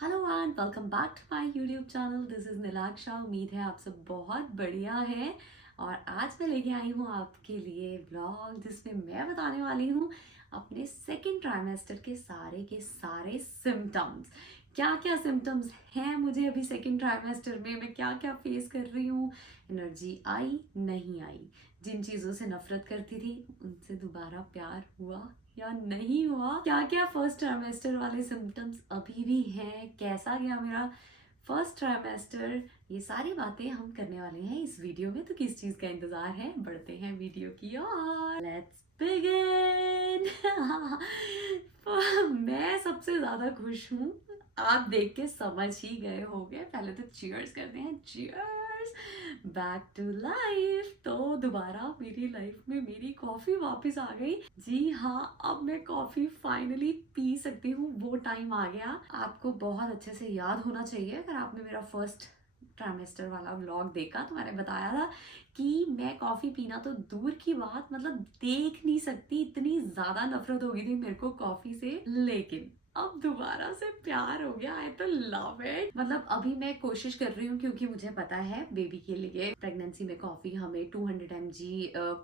Hello and welcome back to my YouTube channel. This is Neelaksha. उम्मीद है आप सब बहुत बढ़िया हैं। और आज मैं लेके आई हूँ आपके लिए व्लॉग जिसमें मैं बताने वाली हूँ अपने सेकेंड ट्राइमेस्टर के सारे सिम्टम्स। क्या क्या सिम्टम्स हैं मुझे अभी सेकेंड ट्राइमेस्टर में, मैं क्या क्या फेस कर रही हूँ, एनर्जी आई नहीं आई, जिन चीज़ों से नफरत करती थी उनसे दोबारा प्यार हुआ या नहीं हुआ, क्या क्या फर्स्ट ट्राइमेस्टर वाले सिम्टम्स अभी भी हैं, कैसा गया मेरा फर्स्ट ट्राइमेस्टर, ये सारी बातें हम करने वाले हैं इस वीडियो में। तो किस चीज़ का इंतज़ार है, बढ़ते हैं वीडियो की ओर। Let's begin. मैं सबसे ज़्यादा खुश हूँ, आप देख के समझ ही गए होंगे। पहले तो चीयर्स करते हैं, चीयर्स बैक टू लाइफ। तो दोबारा मेरी लाइफ में मेरी कॉफी वापस आ गई। जी हाँ, अब मैं कॉफी फाइनली पी सकती हूँ, वो टाइम आ गया। आपको बहुत अच्छे से याद होना चाहिए, अगर आपने मेरा फर्स्ट ट्राइमेस्टर वाला व्लॉग देखा तो मैंने बताया था कि मैं कॉफी पीना तो दूर की बात, मतलब देख नहीं सकती, इतनी ज्यादा नफरत हो गई थी मेरे को कॉफी से। लेकिन अब दोबारा से प्यार हो गया। आई तो लव इट। मतलब अभी मैं कोशिश कर रही हूँ, क्योंकि मुझे पता है बेबी के लिए प्रेगनेंसी में कॉफी हमें 200 mg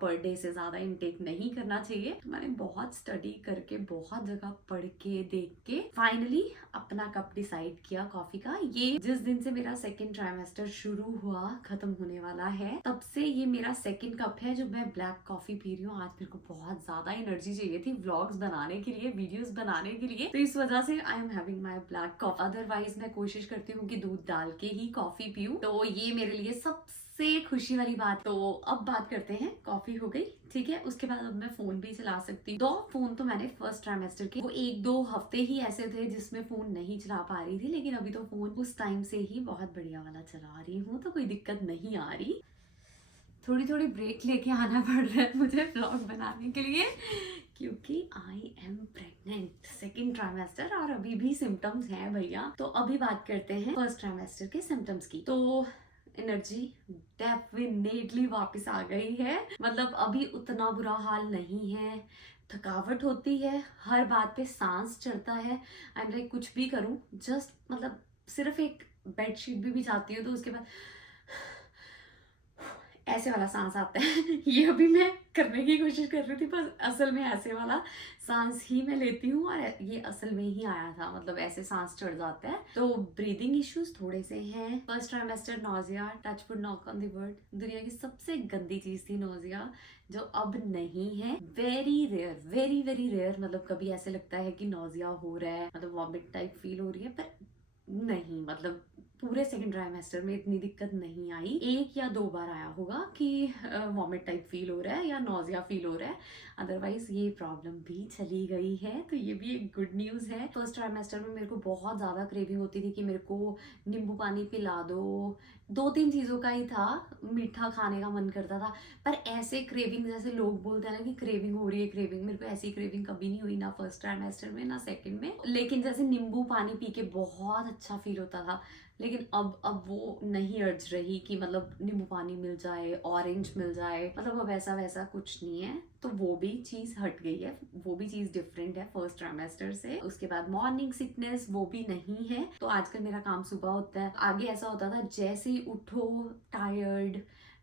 पर डे से ज्यादा इनटेक नहीं करना चाहिए। तो मैंने बहुत स्टडी करके, बहुत जगह पढ़ के, देख के फाइनली अपना कप डिसाइड किया कॉफी का। ये जिस दिन से मेरा सेकेंड ट्राइमेस्टर शुरू हुआ, खत्म होने वाला है, तब से ये मेरा सेकेंड कप है जो मैं ब्लैक कॉफी पी रही हूँ। आज मेरे को बहुत ज्यादा एनर्जी चाहिए थी व्लॉग्स बनाने के लिए, वीडियोस बनाने के लिए, तो इस वजह से I am having my black coffee. Otherwise मैं कोशिश करती हूँ कि दूध डाल के ही कॉफी पीऊँ, तो ये मेरे लिए सबसे खुशी वाली बात। तो अब बात करते हैं, कॉफी हो गई, ठीक है। उसके बाद अब मैं फोन भी चला सकती हूँ। 2 फोन तो मैंने फर्स्ट ट्राइमेस्टर के वो 1-2 हफ्ते ही ऐसे थे जिसमें फोन नहीं चला पा रही थी, लेकिन अभी तो फोन उस टाइम से ही बहुत बढ़िया वाला चला रही हूँ, तो कोई दिक्कत नहीं आ रही। थोड़ी थोड़ी ब्रेक लेके आना पड़ रहा है मुझे व्लॉग बनाने के लिए, क्योंकि I am pregnant, second trimester, और अभी भी सिम्टम्स हैं भैया। तो अभी बात करते हैं फर्स्ट ट्राइमेस्टर के सिम्टम्स की। तो एनर्जी डेफिनेटली वापस आ गई है। मतलब अभी उतना बुरा हाल नहीं है, थकावट होती है, हर बात पे सांस चढ़ता है। आई एम लाइक कुछ भी करूं, जस्ट मतलब सिर्फ एक बेडशीट भी बिछाती हूँ तो उसके बाद ऐसे वाला सांस आता है। ये अभी मैं करने की कोशिश कर रही थी, पर असल में ऐसे वाला सांस ही मैं लेती हूँ, और ये असल में ही आया था, मतलब ऐसे सांस चढ़ जाता है। तो ब्रीदिंग इश्यूज थोड़े से हैं। First trimester nausea, touch wood, knock on the word, दुनिया की सबसे गंदी चीज थी नोजिया, जो अब नहीं है। Very rare, very very rare, मतलब कभी ऐसे लगता है कि नोजिया हो रहा है, मतलब वॉमिट टाइप फील हो रही है, पर नहीं, मतलब पूरे सेकंड ट्राइमेस्टर में इतनी दिक्कत नहीं आई। 1 या 2 बार आया होगा कि वॉमिट टाइप फील हो रहा है या नोजिया फील हो रहा है, अदरवाइज ये प्रॉब्लम भी चली गई है। तो ये भी एक गुड न्यूज है। फर्स्ट ट्राइमेस्टर में मेरे को बहुत ज्यादा क्रेविंग होती थी कि मेरे को नींबू पानी पिला दो, 2-3 चीजों का ही था, मीठा खाने का मन करता था। पर ऐसे क्रेविंग जैसे लोग बोलते हैं ना कि क्रेविंग हो रही है, क्रेविंग, मेरे को ऐसी क्रेविंग कभी नहीं हुई, ना फर्स्ट ट्राइमेस्टर में ना सेकंड में। लेकिन जैसे नींबू पानी पी के बहुत अच्छा फील होता था, लेकिन अब वो नहीं अर्ज रही कि मतलब नींबू पानी मिल जाए, ऑरेंज मिल जाए, मतलब अब ऐसा वैसा कुछ नहीं है। तो वो भी चीज हट गई है, वो भी चीज डिफरेंट है फर्स्ट ट्राइमेस्टर से। उसके बाद मॉर्निंग सिकनेस वो भी नहीं है। तो आजकल मेरा काम सुबह होता है, आगे ऐसा होता था जैसे ही उठो टायर्ड,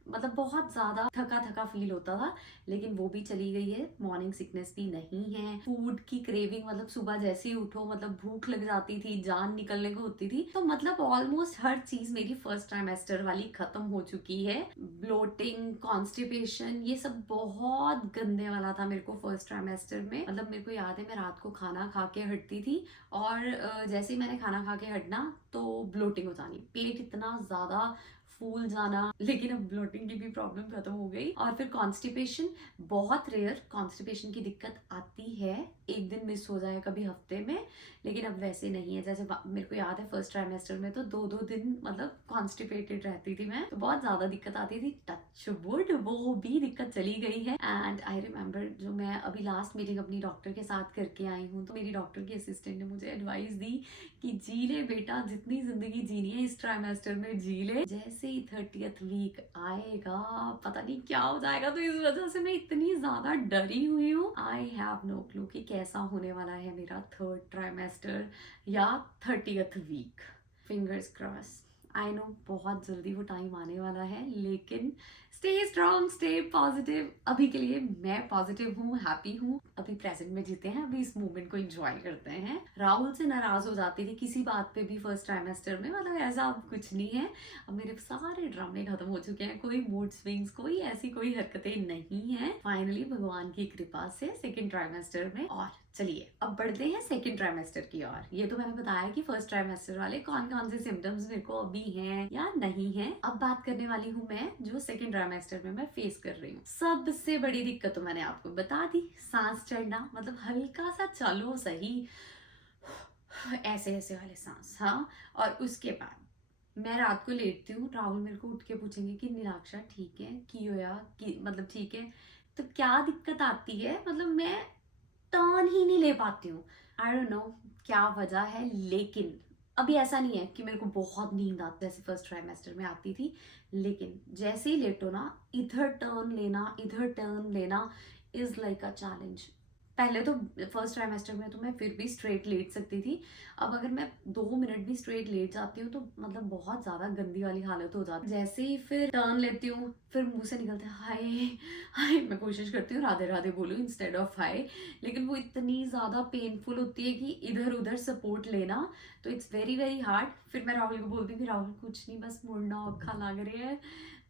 मतलब बहुत ज्यादा थका थका फील होता था, लेकिन वो भी चली गई है। मॉर्निंग सिकनेस भी नहीं है। फूड की क्रेविंग, मतलब सुबह जैसे ही उठो मतलब भूख लग जाती थी, जान निकलने को होती थी। तो मतलब ऑलमोस्ट हर चीज मेरी फर्स्ट ट्राइमेस्टर वाली खत्म हो चुकी है। ब्लोटिंग, कॉन्स्टिपेशन, ये सब बहुत गंदे वाला था मेरे को फर्स्ट ट्राइमेस्टर में। मतलब मेरे को याद है मैं रात को खाना खा के हटती थी, और जैसे ही मैंने खाना खा के हटना तो ब्लोटिंग हो जानी, पेट इतना ज्यादा फूल जाना। लेकिन अब ब्लोटिंग की भी प्रॉब्लम खत्म हो गई। और फिर कॉन्स्टिपेशन, बहुत रेयर कॉन्स्टिपेशन की दिक्कत आती है, एक दिन मिस हो जाए कभी हफ्ते में, लेकिन अब वैसे नहीं है। जैसे मेरे को याद है फर्स्ट ट्राइमेस्टर में तो 2-2 दिन मतलब कॉन्स्टिपेटेड रहती थी मैं, तो बहुत ज्यादा दिक्कत आती थी। टच वुड वो भी दिक्कत चली गई है। एंड आई रिमेम्बर जो मैं अभी लास्ट मीटिंग अपनी डॉक्टर के साथ करके आई हूँ, तो मेरी डॉक्टर की असिस्टेंट ने मुझे एडवाइस दी कि जी ले बेटा, जितनी जिंदगी जीनी है इस ट्राइमेस्टर में जी ले। जैसे जैसे ही 30th वीक आएगा पता नहीं क्या हो जाएगा, तो इस वजह से मैं इतनी ज्यादा डरी हुई हूँ। आई हैव नो क्लू कि कैसा होने वाला है मेरा 3rd ट्राइमेस्टर या 30th week. Fingers cross. I know बहुत जल्दी वो टाइम आने वाला है, लेकिन स्टे स्ट्रॉन्ग, स्टे पॉजिटिव। अभी के लिए मैं पॉजिटिव हूँ, हैप्पी हूँ। अभी प्रेजेंट में जीते हैं, अभी इस मोमेंट को एंजॉय करते हैं। राहुल से नाराज हो जाती थी किसी बात पे भी फर्स्ट ट्राइमेस्टर में, मतलब ऐसा अब कुछ नहीं है। अब मेरे सारे ड्रामे खत्म हो चुके हैं, कोई मूड स्विंग्स, कोई ऐसी कोई हरकतें नहीं है। फाइनली भगवान की कृपा से 2nd ट्राइमेस्टर में। और चलिए अब बढ़ते हैं 2nd ट्राइमेस्टर की ओर। ये तो मैंने बताया कि फर्स्ट ट्राइमेस्टर वाले कौन कौन से सिम्टम्स मेरे को अभी हैं या नहीं है। अब बात करने वाली हूँ मैं जो 2nd ट्राइमेस्टर में मैं फेस कर रही हूँ। सबसे बड़ी दिक्कत तो मैंने आपको बता दी, सांस चढ़ना, मतलब हल्का सा चलो सही, ऐसे ऐसे वाले सांस। हाँ, और उसके बाद मैं रात को लेटती हूँ, राहुल मेरे को उठ के पूछेंगे कि निराक्षा ठीक है की होया कि मतलब ठीक है, तो क्या दिक्कत आती है, मतलब मैं टर्न ही नहीं ले पाती हूँ। आई डोंट नो क्या वजह है, लेकिन अभी ऐसा नहीं है कि मेरे को बहुत नींद आती जैसे फर्स्ट ट्राइमेस्टर में आती थी, लेकिन जैसे ही लेटो ना, इधर टर्न लेना इज लाइक अ चैलेंज। पहले तो फर्स्ट ट्राइमेस्टर में तो मैं फिर भी स्ट्रेट लेट सकती थी, अब अगर मैं 2 मिनट भी स्ट्रेट लेट जाती हूँ तो मतलब बहुत ज्यादा गंदी वाली हालत हो जाती है। जैसे ही फिर टर्न लेती हूँ, फिर मुंह से निकलता है हाय हाय, मैं कोशिश करती हूँ राधे राधे बोलूँ इंस्टेड ऑफ हाय, लेकिन वो इतनी ज्यादा पेनफुल होती है कि इधर उधर सपोर्ट लेना, तो इट्स वेरी वेरी हार्ड। फिर मैं राहुल को बोलती हूँ कि राहुल कुछ नहीं, बस मुड़ना औखा लग रही है।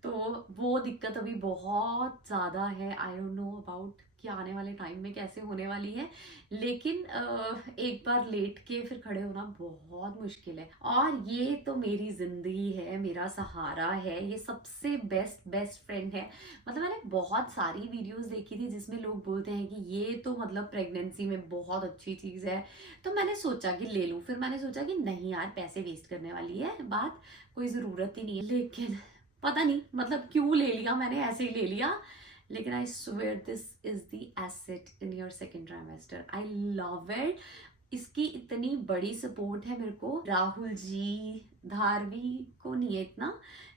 तो वो दिक्कत अभी बहुत ज़्यादा है। आई डोंट नो अबाउट कि आने वाले टाइम में कैसे होने वाली है, लेकिन एक बार लेट के फिर खड़े होना बहुत मुश्किल है। और ये तो मेरी जिंदगी है, मेरा सहारा है, ये सबसे बेस्ट बेस्ट फ्रेंड है। मतलब मैंने बहुत सारी वीडियोस देखी थी जिसमें लोग बोलते हैं कि ये तो मतलब प्रेगनेंसी में बहुत अच्छी चीज़ है, तो मैंने सोचा कि ले लूँ। फिर मैंने सोचा कि नहीं यार, पैसे वेस्ट करने वाली है बात, कोई ज़रूरत ही नहीं है। लेकिन पता नहीं मतलब क्यों ले लिया मैंने, ऐसे ही ले लिया। लेकिन I swear this is the asset in your 2nd trimester. I love it. इसकी इतनी बड़ी सपोर्ट है मेरे को, राहुल जी, धारवी को नहीं है इतना,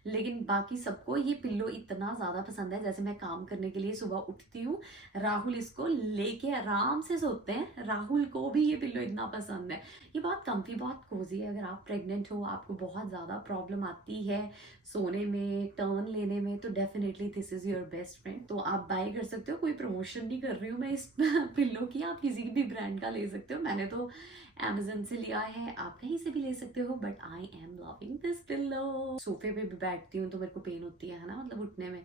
लेकिन बाकी सबको ये पिल्लो इतना ज़्यादा पसंद है। जैसे मैं काम करने के लिए सुबह उठती हूँ, राहुल इसको लेके आराम से सोते हैं, राहुल को भी ये पिल्लो इतना पसंद है। ये बहुत कम्फी, बहुत कोजी है। अगर आप प्रेग्नेंट हो, आपको बहुत ज़्यादा प्रॉब्लम आती है सोने में, टर्न लेने में, तो definitely this is your best friend. तो आप बाय कर सकते हो, कोई प्रमोशन नहीं कर रही हूँ मैं इस पिल्लो की, आप किसी भी ब्रांड का ले सकते हो। मैंने तो Amazon से लिया है, आप कहीं से भी ले सकते हो, but I am loving this pillow. सोफे पे भी बैठती हूँ तो मेरे को पेन होती है ना, मतलब उठने में,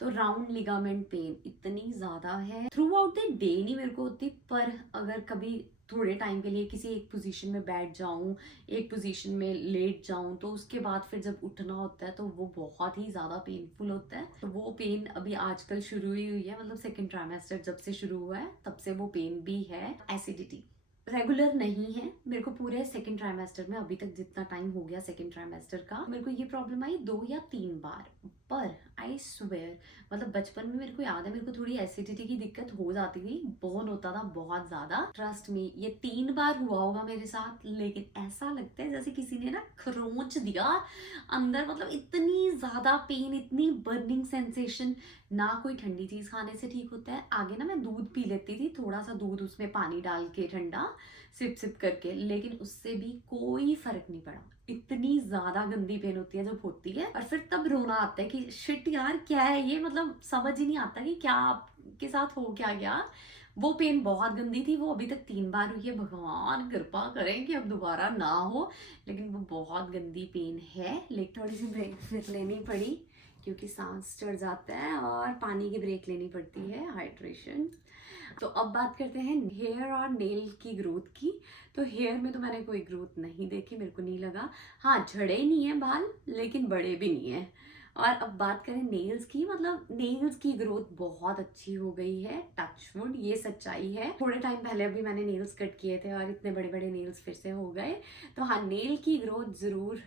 तो राउंड लिगामेंट पेन इतनी ज़्यादा है। थ्रू आउट द डे नहीं मेरे को होती, पर अगर कभी थोड़े टाइम के लिए किसी एक पोजीशन में बैठ जाऊं, एक पोजीशन में लेट जाऊं, तो उसके बाद फिर जब उठना होता है तो वो बहुत ही ज़्यादा पेनफुल होता है। तो वो पेन अभी आजकल शुरू ही हुई है, मतलब 2nd ट्राइमेस्टर जब से शुरू हुआ है तब से वो पेन भी है। एसिडिटी रेगुलर नहीं है मेरे को, पूरे 2nd ट्राइमेस्टर में अभी तक जितना टाइम हो गया 2nd ट्राइमेस्टर का, मेरे को ये प्रॉब्लम आई 2 या 3 बार। पर आई स्वेयर, मतलब बचपन में मेरे को याद है, मेरे को थोड़ी एसिडिटी की दिक्कत हो जाती थी, बहुत होता था बहुत ज्यादा। ट्रस्ट मी, ये 3 बार हुआ होगा मेरे साथ, लेकिन ऐसा लगता है जैसे किसी ने ना खरोंच दिया अंदर, मतलब इतनी ज्यादा पेन, इतनी बर्निंग सेंसेशन। ना कोई ठंडी चीज खाने से ठीक होता है। आगे ना मैं दूध पी लेती थी, थोड़ा सा दूध उसमें पानी डाल के ठंडा, सिप सिप करके, लेकिन उससे भी कोई फर्क नहीं पड़ा। इतनी ज्यादा गंदी पेन होती है जब होती है, और फिर तब रोना आता है कि शिट यार क्या है ये, मतलब समझ ही नहीं आता कि क्या आपके साथ हो क्या गया। वो पेन बहुत गंदी थी, वो अभी तक 3 बार हुई है, भगवान कृपा करें कि अब दोबारा ना हो, लेकिन वो बहुत गंदी पेन है। लेकिन थोड़ी सी ब्रेक फिर लेनी पड़ी क्योंकि सांस चढ़ जाता है, और पानी की ब्रेक लेनी पड़ती है, हाइड्रेशन। तो अब बात करते हैं हेयर और नेल की ग्रोथ की। तो हेयर में तो मैंने कोई ग्रोथ नहीं देखी, मेरे को नहीं लगा। हाँ, झड़े नहीं है बाल, लेकिन बड़े भी नहीं है। और अब बात करें नेल्स की, मतलब नेल्स की ग्रोथ बहुत अच्छी हो गई है, टचवुड, ये सच्चाई है। थोड़े टाइम पहले अभी मैंने नेल्स कट किए थे और इतने बड़े बड़े नेल्स फिर से हो गए। तो हाँ, नेल की ग्रोथ जरूर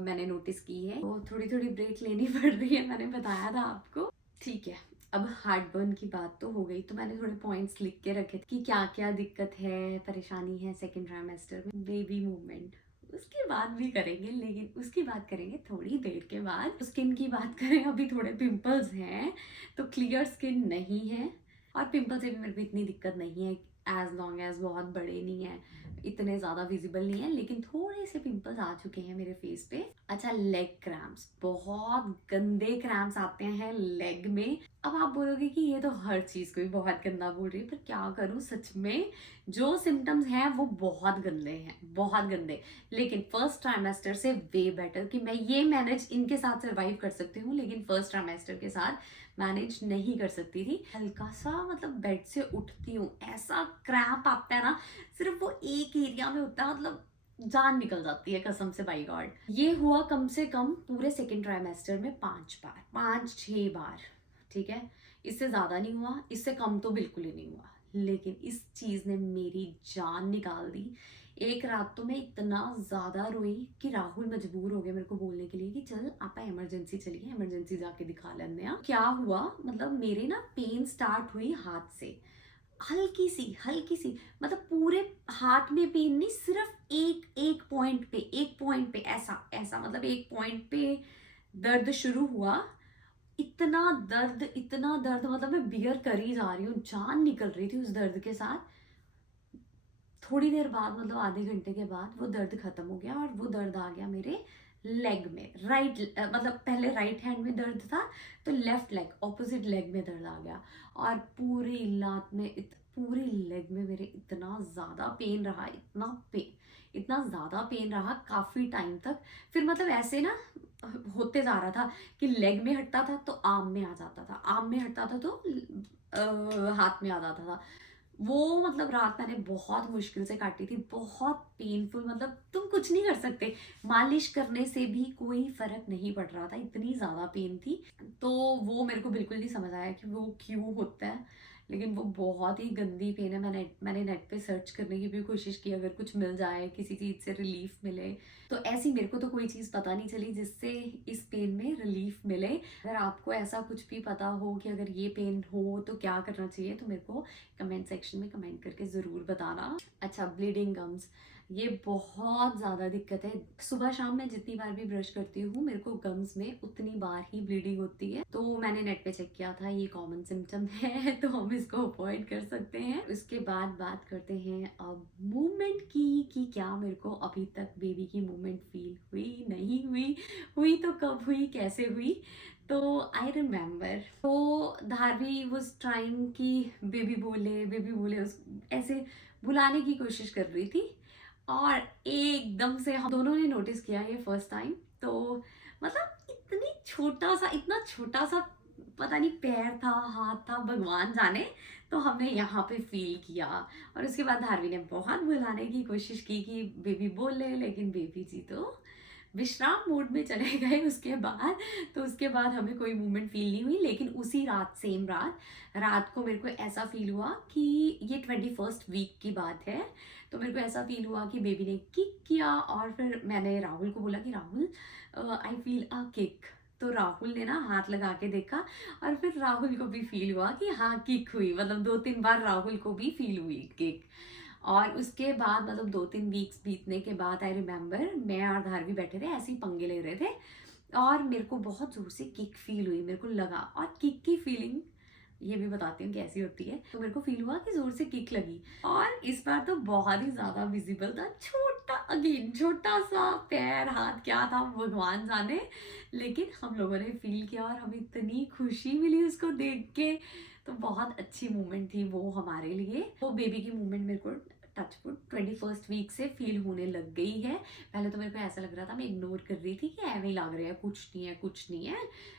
मैंने नोटिस की है। तो थोड़ी थोड़ी ब्रेक लेनी पड़ रही है, मैंने बताया था आपको। ठीक है, अब हार्ट बर्न की बात तो हो गई, तो मैंने थोड़े पॉइंट्स लिख के रखे थे कि क्या क्या दिक्कत है, परेशानी है 2nd ट्राइमेस्टर में। बेबी मूवमेंट, उसकी बात भी करेंगे, लेकिन उसकी बात करेंगे थोड़ी देर के बाद। स्किन की बात करें, अभी थोड़े पिंपल्स हैं, तो क्लियर स्किन नहीं है, और पिंपल से भी मेरे को इतनी दिक्कत नहीं है, एज लॉन्ग एज बहुत बड़े नहीं है, इतने ज़्यादा विजिबल नहीं है, लेकिन थोड़े से पिंपल्स आ चुके हैं मेरे फेस पे। अच्छा, लेग क्रैम्प्स, बहुत गंदे क्रैम्प्स आते हैं लेग में। अब आप बोलोगे कि ये तो हर चीज़ को ही बहुत गंदा बोल रही है, पर क्या करूँ, सच में जो सिम्टम्स हैं वो बहुत गंदे हैं, बहुत गंदे। लेकिन फर्स्ट ट्राइमेस्टर से वे बेटर, कि मैं ये मैनेज इनके साथ सर्वाइव कर सकती हूँ, लेकिन फर्स्ट ट्राइमेस्टर के साथ मैनेज नहीं कर सकती थी। हल्का सा मतलब बेड से उठती हूँ, ऐसा क्रैम्प आता है ना, सिर्फ वो एक एरिया में होता है, मतलब जान निकल जाती है कसम से, बाई गॉड। ये हुआ कम से कम पूरे सेकेंड ट्राइमेस्टर में 5 बार, 5-6 बार, ठीक है। इससे ज्यादा नहीं हुआ, इससे कम तो बिल्कुल ही नहीं हुआ, लेकिन इस चीज ने मेरी जान निकाल दी। एक रात तो मैं इतना ज्यादा रोई कि राहुल मजबूर हो गए मेरे को बोलने के लिए कि चल आप इमरजेंसी चलिए, इमरजेंसी जाके दिखा लेते हैं। क्या हुआ, मतलब मेरे ना पेन स्टार्ट हुई हाथ से, हल्की सी, मतलब पूरे हाथ में पेन नहीं, सिर्फ एक एक पॉइंट पे, एक पॉइंट पे, ऐसा ऐसा, मतलब एक पॉइंट पे दर्द शुरू हुआ। इतना दर्द, मतलब मैं बियर कर ही जा रही हूँ, जान निकल रही थी उस दर्द के साथ। थोड़ी देर बाद, मतलब आधे घंटे के बाद, वो दर्द खत्म हो गया, और वो दर्द आ गया मेरे लेग में, मतलब पहले राइट हैंड में दर्द था, तो लेफ्ट लेग, ऑपोजिट लेग में दर्द आ गया, और पूरी लात में पूरी लेग में मेरे इतना ज़्यादा पेन रहा, इतना ज़्यादा पेन रहा काफ़ी टाइम तक। फिर मतलब ऐसे ना होते जा रहा था कि लेग में हटता था तो आर्म में आ जाता था, आर्म में हटता था तो हाथ में आ जाता था। वो मतलब रात मैंने बहुत मुश्किल से काटी थी, बहुत पेनफुल, मतलब तुम कुछ नहीं कर सकते, मालिश करने से भी कोई फर्क नहीं पड़ रहा था, इतनी ज्यादा पेन थी। तो वो मेरे को बिल्कुल नहीं समझ आया कि वो क्यों होता है, लेकिन वो बहुत ही गंदी पेन है। मैंने नेट पे सर्च करने की भी कोशिश की, अगर कुछ मिल जाए, किसी चीज से रिलीफ मिले, तो ऐसी मेरे को तो कोई चीज पता नहीं चली जिससे इस पेन में रिलीफ मिले। अगर आपको ऐसा कुछ भी पता हो कि अगर ये पेन हो तो क्या करना चाहिए, तो मेरे को कमेंट सेक्शन में कमेंट करके ज़रूर बताना। अच्छा, ब्लीडिंग गम्स, ये बहुत ज़्यादा दिक्कत है। सुबह शाम मैं जितनी बार भी ब्रश करती हूँ, मेरे को गम्स में उतनी बार ही ब्लीडिंग होती है। तो मैंने नेट पे चेक किया था, ये कॉमन सिम्टम है, तो हम इसको अवॉइड कर सकते हैं। उसके बाद बात करते हैं अब मूवमेंट की, कि क्या मेरे को अभी तक बेबी की मूवमेंट फील हुई, नहीं हुई, हुई तो कब हुई, कैसे हुई। तो आई रिमेम्बर, तो धारवी वॉज ट्राइंग कि बेबी बोले, उस ऐसे बुलाने की कोशिश कर रही थी, और एकदम से हम दोनों ने नोटिस किया ये फर्स्ट टाइम। तो मतलब इतना छोटा सा पता नहीं पैर था, हाथ था, भगवान जाने, तो हमने यहाँ पे फील किया। और उसके बाद धारवी ने बहुत बुलाने की कोशिश की कि बेबी बोले, लेकिन बेबी जी तो विश्राम मोड में चले गए उसके बाद। तो उसके बाद हमें कोई मूवमेंट फील नहीं हुई, लेकिन उसी रात, सेम रात को मेरे को ऐसा फील हुआ कि ये 21st वीक की बात है। तो मेरे को ऐसा फील हुआ कि बेबी ने किक किया, और फिर मैंने राहुल को बोला कि Rahul, I feel a kick. तो राहुल ने ना हाथ लगा के देखा, और फिर राहुल को भी फील हुआ कि हाँ किक हुई, मतलब 2-3 बार राहुल को भी फील हुई किक। और उसके बाद मतलब 2-3 वीक्स बीतने के बाद आई रिमेम्बर, मैं और धारवी बैठे थे, ऐसे ही पंगे ले रहे थे, और मेरे को बहुत जोर से किक फील हुई, मेरे को लगा। और किक की फीलिंग ये भी बताती हूँ कैसी होती है। तो मेरे को फील हुआ कि जोर से किक लगी, और इस बार तो बहुत ही ज्यादा विजिबल था, छोटा सा पैर, हाथ, क्या था भगवान जाने, लेकिन हम लोगों ने फील किया, और हमें इतनी खुशी मिली उसको देख के। तो बहुत अच्छी मोमेंट थी वो हमारे लिए। तो बेबी की मोमेंट मेरे को टचवुड 21st वीक से फील होने लग गई है। पहले तो मेरे को ऐसा लग रहा था, मैं इग्नोर कर रही थी कि ऐਵੇਂ ही लग रहा है, कुछ नहीं है,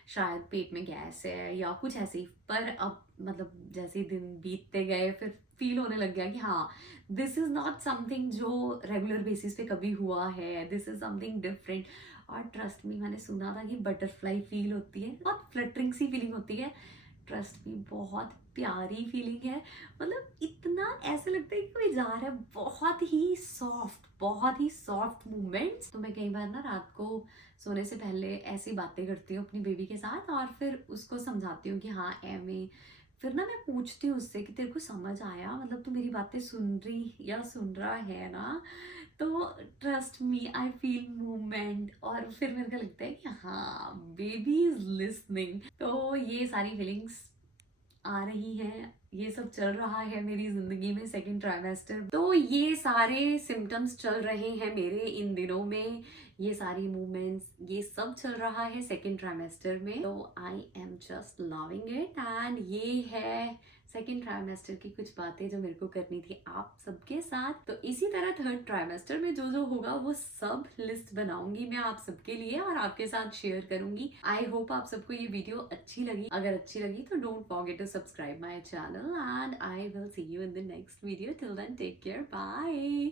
शायद पेट में गैस है या कुछ ऐसे ही। पर अब मतलब जैसे दिन बीतते गए, फिर फील होने लग गया कि हाँ, दिस इज नॉट समथिंग जो रेगुलर बेसिस पे कभी हुआ है, दिस इज समथिंग डिफरेंट। और ट्रस्ट मी, मैंने सुना था कि बटरफ्लाई फील होती है, बहुत फ्लटरिंग सी फीलिंग होती है। ट्रस्ट मी, बहुत प्यारी फीलिंग है, मतलब इतना ऐसे लगता है कि कोई जा रहा है, बहुत ही सॉफ्ट मूवमेंट्स। तो मैं कई बार ना रात को सोने से पहले ऐसी बातें करती हूँ अपनी बेबी के साथ, और फिर उसको समझाती हूँ कि हाँ, एमे फिर ना मैं पूछती हूँ उससे कि तेरे को समझ आया, मतलब तू मेरी बातें सुन रही या सुन रहा है ना? तो trust me I feel movement, और फिर मेरे को लगता है कि हाँ बेबी इज लिसनिंग। तो ये सारी फीलिंग्स आ रही हैं, ये सब चल रहा है मेरी जिंदगी में सेकंड ट्राइमेस्टर। तो ये सारे सिम्टम्स चल रहे हैं मेरे इन दिनों में, ये सारी मूवमेंट्स, ये सब चल रहा है सेकंड ट्राइमेस्टर में। तो I am just loving it, and ये है सेकेंड ट्राइमेस्टर की कुछ बातें जो मेरे को करनी थी आप सबके साथ। तो इसी तरह थर्ड ट्राइमेस्टर में जो जो होगा वो सब लिस्ट बनाऊंगी मैं आप सबके लिए और आपके साथ शेयर करूंगी। आई होप आप सबको ये वीडियो अच्छी लगी। अगर अच्छी लगी तो don't forget to subscribe my channel, and I will see you in the next video. Till then take care, bye.